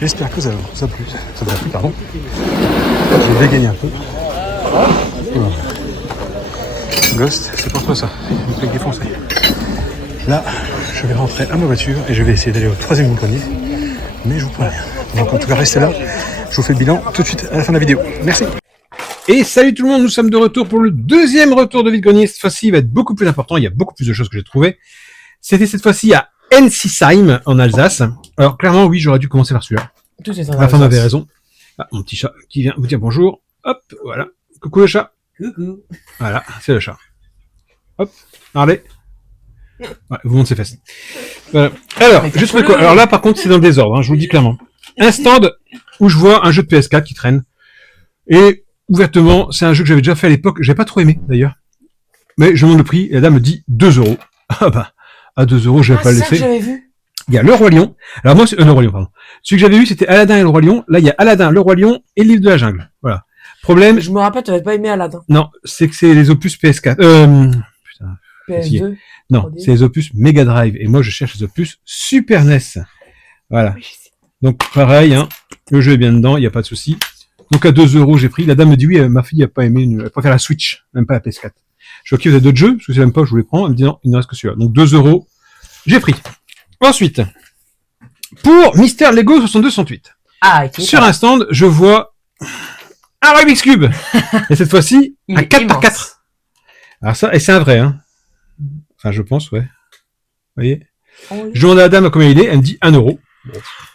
J'espère que ça vous a plu. Ça vous a plu, pardon. J'ai dégainé un peu. Voilà. Ghost, c'est pour toi ça. Une plaque défoncée. Là, je vais rentrer à ma voiture et je vais essayer d'aller au 3e grenier. Mais je vous promets rien. Donc en tout cas, restez là. Je vous fais le bilan tout de suite à la fin de la vidéo. Merci. Et salut tout le monde, nous sommes de retour pour le 2e retour de vide-grenier. Cette fois-ci, il va être beaucoup plus important. Il y a beaucoup plus de choses que j'ai trouvées. C'était cette fois-ci à Ensisheim, en Alsace. Alors clairement, oui, j'aurais dû commencer par celui-là. Tout est La femme avait raison. Ah, mon petit chat qui vient vous dire bonjour. Hop, voilà. Coucou le chat. Coucou. Voilà, c'est le chat. Hop, regardez. Ouais, vous montrez ses fesses. Voilà. Alors, je trouve quoi. Alors là, par contre, c'est dans le désordre, hein, je vous le dis clairement. Un stand où je vois un jeu de PS4 qui traîne. Et, ouvertement, c'est un jeu que j'avais déjà fait à l'époque. J'ai pas trop aimé, d'ailleurs. Mais je demande le prix, et la dame me dit 2 €. Ah bah, à 2 €, je vais pas le laisser. J'avais vu. Il y a Le Roi Lion. Alors moi, c'est Le Roi Lion, pardon. Celui que j'avais vu, c'était Aladdin et Le Roi Lion. Là, il y a Aladdin, Le Roi Lion et le Livre de la Jungle. Voilà. Problème. Je me rappelle, tu n'avais pas aimé Aladdin. Non, c'est que c'est les opus PS4. Putain. PS2. Non, c'est les opus Mega Drive. Et moi, je cherche les opus Super NES. Voilà. Donc, pareil, hein. Le jeu est bien dedans, il n'y a pas de souci. Donc, à 2 €, j'ai pris. La dame me dit, oui, ma fille n'a pas aimé, elle préfère la Switch, même pas la PS4. Je suis ok, vous avez d'autres jeux, parce que c'est même pas, je vous les prends. Elle me dit, non, il ne reste que celui-là. Donc, 2 €, j'ai pris. Ensuite, pour Mister Lego 6268. Ah, ok. Sur un stand, je vois un Rubik's Cube. Et cette fois-ci, un 4x4. Alors ça, et c'est un vrai, hein. Enfin, je pense, ouais. Vous voyez? Je demande à la dame combien il est, elle me dit 1 €. Bon,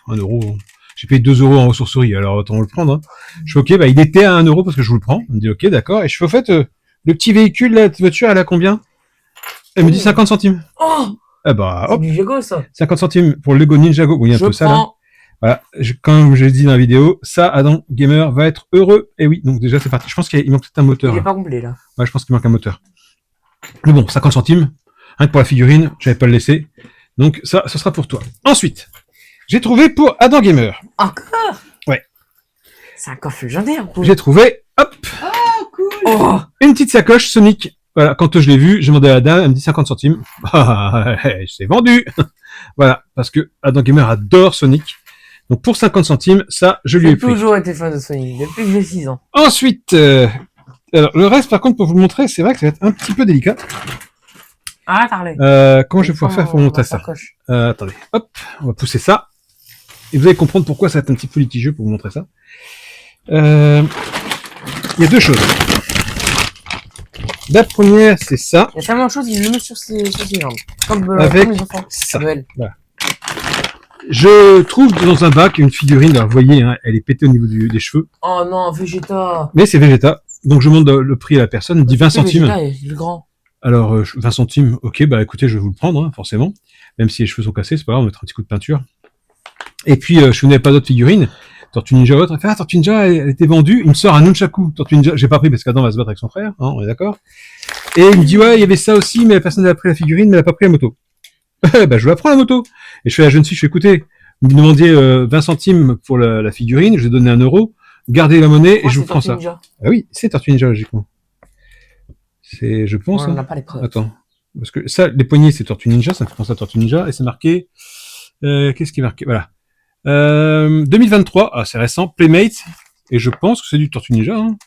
1 €. J'ai payé 2 € en ressourcerie, alors autant le prendre. Hein. Je fais ok, bah il était à 1 € parce que je vous le prends. Elle me dit ok, d'accord. Et je fais au fait, le petit véhicule, la voiture, elle a combien? Elle me dit 50 centimes. Oh! Eh bah, hop. C'est du Lego, ça. 50 centimes pour le Lego Ninjago. Oui, il y a un peu ça, là. Voilà. Comme je l'ai dit dans la vidéo, ça, Adam Gamer va être heureux. Et oui, donc déjà, c'est parti. Je pense qu'il manque peut-être un moteur. Il est Là. pas complet, là. Ouais, je pense qu'il manque un moteur. Mais bon, 50 centimes. Rien que pour la figurine, j'avais pas le laisser. Donc ça, ce sera pour toi. Ensuite, j'ai trouvé pour Adam Gamer. Encore? Ouais. C'est un coffre légendaire, cool. J'ai trouvé, hop, Oh, cool. Oh! une petite sacoche Sonic. Voilà, quand je l'ai vue, j'ai demandé à la dame, elle me dit 50 centimes. Ah, c'est vendu. Voilà, parce que Adam Gamer adore Sonic. Donc pour 50 centimes, ça, je lui ai J'ai pris. toujours été fan de Sonic, depuis que j'ai 6 ans. Ensuite, alors le reste, par contre, pour vous le montrer, c'est vrai que ça va être un petit peu délicat. Ah, parlez. Comment je vais pouvoir faire pour montrer ça? Attendez, hop, on va pousser ça. Et vous allez comprendre pourquoi ça va être un petit peu litigieux pour vous montrer ça. Il y a deux choses. La première, c'est ça. Il y a tellement de choses, il le met sur ses jambes. Comme, avec comme les enfants. ça. Noël. Voilà. Je trouve dans un bac une figurine, alors vous voyez, hein, elle est pétée au niveau des cheveux, Oh non, Vegeta. mais c'est Vegeta. Donc je demande le prix à la personne, elle me dit 20 centimes. Vegeta, il est grand. Alors 20 centimes, ok, bah écoutez, je vais vous le prendre, hein, forcément. Même si les cheveux sont cassés, c'est pas grave, on va mettre un petit coup de peinture. Et puis je n'avais pas d'autres figurines. Tortue Ninja autre, elle fait, ah, Tortue Ninja, elle était vendue, il me sort un Nunchaku. Tortue Ninja, j'ai pas pris parce qu'Adam va se battre avec son frère, hein, on est d'accord. Et il me dit, ouais, il y avait ça aussi, mais la personne a pris la figurine, mais elle a pas pris la moto. Bah je la prends la moto. Et je fais à la jeune fille, je fais, écoutez, vous me demandiez 20 centimes pour la figurine, je vais donner 1 euro, gardez la monnaie et je vous prends ça. Ninja. Ah oui, c'est Tortue Ninja, logiquement. C'est, je pense. On hein. n'a pas les preuves. Attends. Parce que ça, les poignées, c'est Tortue Ninja, ça me fait penser à Tortue Ninja, et c'est marqué, qu'est-ce qui est marqué? Voilà. 2023, ah, c'est récent, Playmate, et je pense que c'est du Tortue Ninja, hein.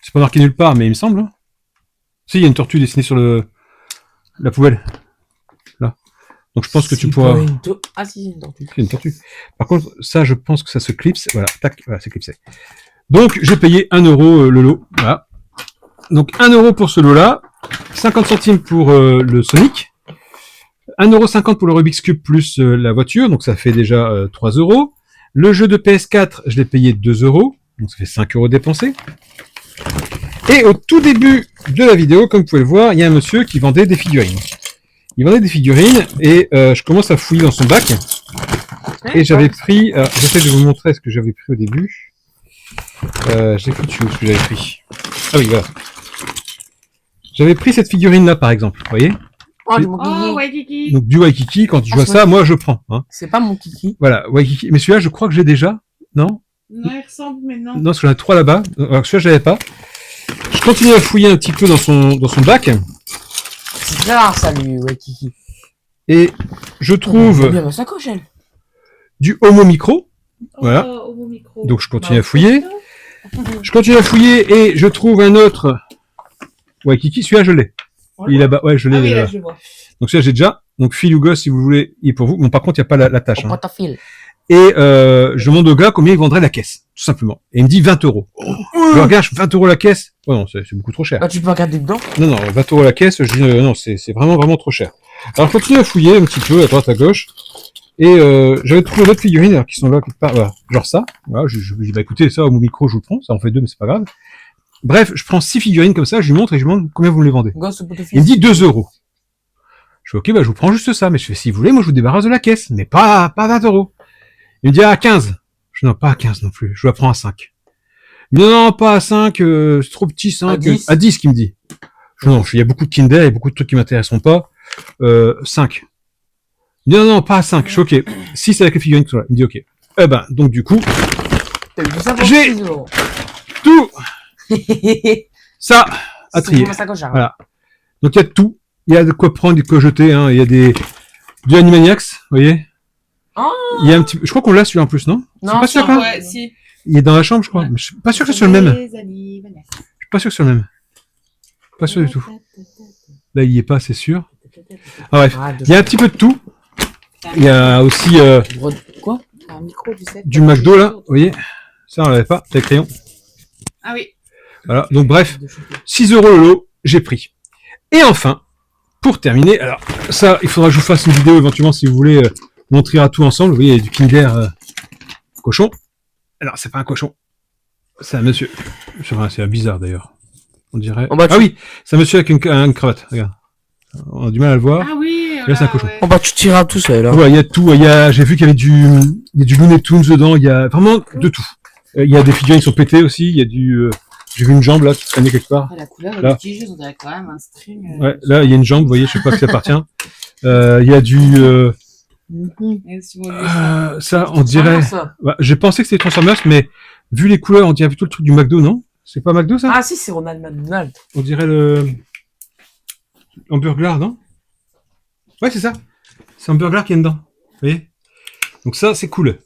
C'est pas marqué nulle part, mais il me semble, hein. Si, il y a une tortue dessinée sur la poubelle. Là. Donc je pense que tu pourras... Ah si, une tortue. C'est une tortue. Par contre, ça, je pense que ça se clipse. Voilà, tac, voilà, c'est clipsé. Donc, j'ai payé 1 euro le lot. Voilà. Donc, 1 euro pour ce lot-là. 50 centimes pour le Sonic. 1,50 € pour le Rubik's Cube plus la voiture. Donc, ça fait déjà 3 euros. Le jeu de PS4, je l'ai payé 2 euros. Donc, ça fait 5 euros dépensés. Et au tout début de la vidéo, comme vous pouvez le voir, il y a un monsieur qui vendait des figurines. Il vendait des figurines et je commence à fouiller dans son bac. Et j'avais pris... j'essaie de vous montrer ce que j'avais pris au début. J'ai pris dessus ce que j'avais pris. Ah oui, voilà. J'avais pris cette figurine-là, par exemple. Vous voyez? Oh, du mon Oh, kiki. Waikiki. Donc du Waikiki, quand je vois ça, moi je prends. Hein. C'est pas mon kiki. Voilà, Waikiki. Mais celui-là, je crois que j'ai déjà. Non? Non, il ressemble, mais non. Non, parce que j'en ai 3 là-bas. Alors que celui-là, je l'avais pas. Je continue à fouiller un petit peu dans son bac. C'est très rare ça, du Waikiki. Et je trouve bien ma sacoche, elle. du Homo Micro. Voilà. Oh, au micro. Donc je continue à fouiller. Je continue à fouiller et je trouve un autre Waikiki. Celui-là, je l'ai. Il est là-bas. Ouais, je l'ai. Ah oui, là, là. je le vois. Donc celui-là, j'ai déjà. Donc fil ou gosse, si vous voulez, il est pour vous. Bon, par contre, il n'y a pas la tâche. Au Hein. porte-à-fil. Et je demande au gars combien il vendrait la caisse, tout simplement. Et il me dit 20 euros. Je regarde, 20 euros la caisse. Oh non, c'est beaucoup trop cher. Bah, tu peux regarder dedans. Non, non, 20 euros la caisse, je dis non, c'est vraiment, vraiment trop cher. Alors je continue à fouiller un petit peu à droite, à gauche. Et j'avais trouvé d'autres figurines alors, qui sont là quelque part. Voilà, genre ça. Voilà, je dis, bah écoutez, ça, au micro, je vous le prends. Ça en fait 2, mais c'est pas grave. Bref, je prends 6 figurines comme ça, je lui montre et je lui demande combien vous me les vendez. Gosse au porte-à-fil. Il me dit 2 euros. Je fais, ok, bah je vous prends juste ça. Mais je fais, si vous voulez, moi je vous débarrasse de la caisse, mais pas 20 euros. Il me dit, à 15. Je dis, non, pas à 15 non plus. Je la prends à 5. Il me dit, non, pas à 5, c'est trop petit, 5. À 10. À 10, qu'il me dit. Je dis, non, il y a beaucoup de Kinder, il y a beaucoup de trucs qui m'intéresseront pas. 5. Il me dit, non, non, pas à 5. Je suis ok. 6 avec les figurines qui sont là. Il me dit, ok. Eh ben, donc du coup, T'as eu ça pour J'ai- 6 euros. tout ça à C'est trier. pour ma sacoche, hein. Voilà. Donc il y a de tout. Il y a de quoi prendre, de quoi jeter, hein. Il y a du Animaniacs, vous voyez. Oh. Il y a un petit, je crois qu'on l'a celui-là en plus, non? Non, C'est pas sûr, c'est- hein. Ouais, si. Il est dans la chambre, je crois. Mais je suis pas sûr que c'est sur le même. Les Animaniacs. Je suis pas sûr que c'est le même. Pas sûr du tout. Là, il y est pas, c'est sûr. Ah, bref. Ah, de- Il y a un petit peu de tout. Il y a aussi Quoi? Un micro du set. du McDo, là. Vous voyez? Ça, on l'avait pas. C'est le crayon. Ah oui. Voilà. Donc, bref. 6 euros le lot. J'ai pris. Et enfin, pour terminer, alors, ça, il faudra que je vous fasse une vidéo éventuellement si vous voulez montrer à tout ensemble. Vous voyez, il y a du Kinder cochon. Alors, c'est pas un cochon. C'est un monsieur. Enfin, c'est un bizarre d'ailleurs. On dirait. En bas, Ah oui, c'est un monsieur avec une cravate. Regarde. On a du mal à le voir. Ah oui. Là, c'est un cochon. Oh bah, tu tireras tout seul, hein. Ouais, il y a tout. J'ai vu qu'il y avait il y a du Looney Tunes dedans. Il y a vraiment de tout. Il y a des figurines qui sont pétées aussi. Il y a j'ai vu une jambe là qui traînait quelque part. Après, la couleur Là. du petit jeu, on dirait quand même un string. Ouais, là il y a une jambe. Vous voyez, je sais pas à qui ça appartient. Il y a du ça, on dirait. Ah, ça. Ouais, j'ai pensé que c'était Transformers, mais vu les couleurs, on dirait plutôt le truc du McDo, non? C'est pas McDo ça? Ah si, c'est Ronald McDonald. On dirait le hamburger, non? Ouais, c'est ça. C'est un hamburger qui est dedans. Vous voyez? Donc ça, c'est cool.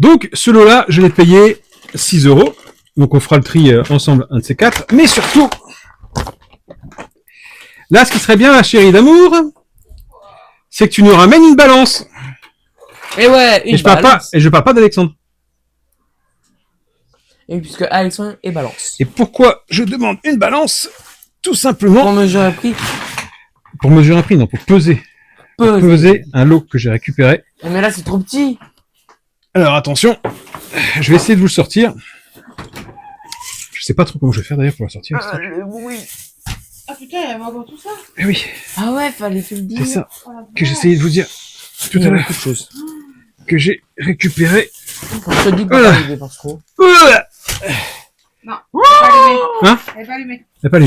Donc, ce lot-là, je l'ai payé 6 euros. Donc, on fera le tri ensemble, un de ces quatre. Mais surtout, là, ce qui serait bien, ma chérie d'amour, c'est que tu nous ramènes une balance. Et ouais, une Et je parle pas, balance. et je parle pas d'Alexandre. Et puisque Alexandre est balance. Et pourquoi je demande une balance? Tout simplement Pour mesurer le prix. pour mesurer un prix, non, pour peser. peser un lot que j'ai récupéré. Mais là, c'est trop petit. Alors attention, je vais essayer de vous le sortir. Je sais pas trop comment je vais faire d'ailleurs pour le sortir. Le bruit. Ah putain, elle va avoir tout ça. Eh oui, Ah ouais, fallait te le dire. c'est ça Oh, la que j'essayais de vous dire tout à l'heure, de choses. que j'ai récupéré. On se dit que Voilà. il dépense trop. Voilà. Non, elle est pas allumée. Hein? Elle est pas allumée. Il a pas lu.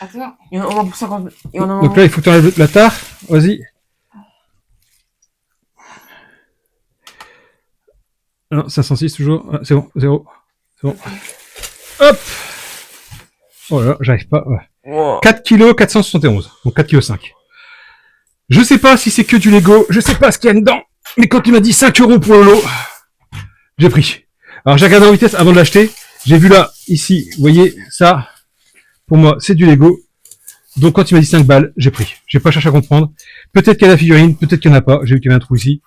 Attends. Il y en a pour 50. Il y en a Donc là, il faut que tu enlèves la tare. Vas-y. Non, 506 toujours. Ah, c'est bon, 0. C'est bon. Hop. Oh là là, j'arrive pas. Ouais. Wow. 4 kg 471. Donc 4 kg 5. Je sais pas si c'est que du Lego. Je sais pas ce qu'il y a dedans. Mais quand tu m'as dit 5 € pour le lot, j'ai pris. Alors j'ai regardé en vitesse avant de l'acheter. J'ai vu là, ici, vous voyez, ça, pour moi, c'est du Lego. Donc quand il m'a dit 5 balles, j'ai pris. J'ai pas cherché à comprendre. Peut-être qu'il y a la figurine, peut-être qu'il n'y en a pas. J'ai vu qu'il y avait un trou ici.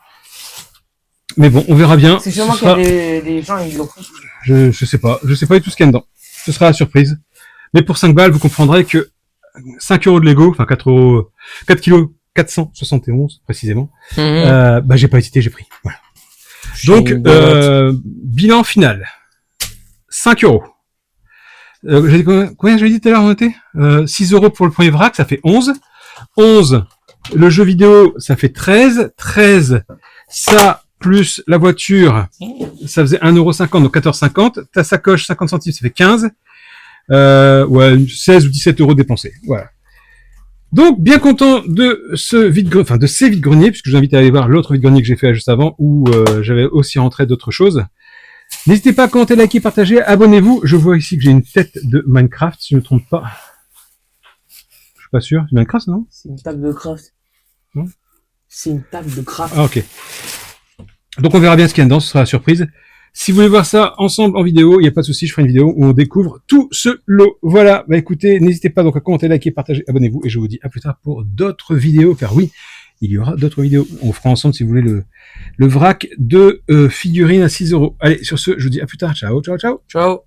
Mais bon, on verra bien. C'est sûrement Ce qu'il y a sera- des gens, ils l'ont pris. je sais pas du tout ce qu'il y a dedans. Ce sera la surprise. Mais pour 5 balles, vous comprendrez que 5 € de Lego, enfin 4 kg 471 précisément, bah j'ai pas hésité, j'ai pris. Voilà. Donc, bilan final. 5 €. J'ai dit combien j'ai dit tout à l'heure on était 6 € pour le premier vrac, ça fait 11. 11, le jeu vidéo, ça fait 13. 13, ça plus la voiture, ça faisait 1,50 €, donc 14,50. Ta sacoche, 50 centimes, ça fait 15. Ouais, 16 ou 17 € dépensés. Voilà. Donc, bien content de ce de ces vide-greniers, puisque je vous invite à aller voir l'autre vide-grenier que j'ai fait juste avant, où j'avais aussi rentré d'autres choses. N'hésitez pas à commenter, liker, partager, abonnez-vous. Je vois ici que j'ai une tête de Minecraft, si je ne me trompe pas. Je suis pas sûr. C'est Minecraft, non? C'est une table de craft. Non. C'est une table de craft. Ah, ok. Donc, on verra bien ce qu'il y a dedans, ce sera la surprise. Si vous voulez voir ça ensemble en vidéo, il n'y a pas de souci, je ferai une vidéo où on découvre tout ce lot. Voilà, bah écoutez, n'hésitez pas donc à commenter, liker, partager, abonnez-vous, et je vous dis à plus tard pour d'autres vidéos, car oui, il y aura d'autres vidéos. On fera ensemble, si vous voulez, le vrac de figurines à 6 €. Allez, sur ce, je vous dis à plus tard, ciao, ciao, ciao. Ciao.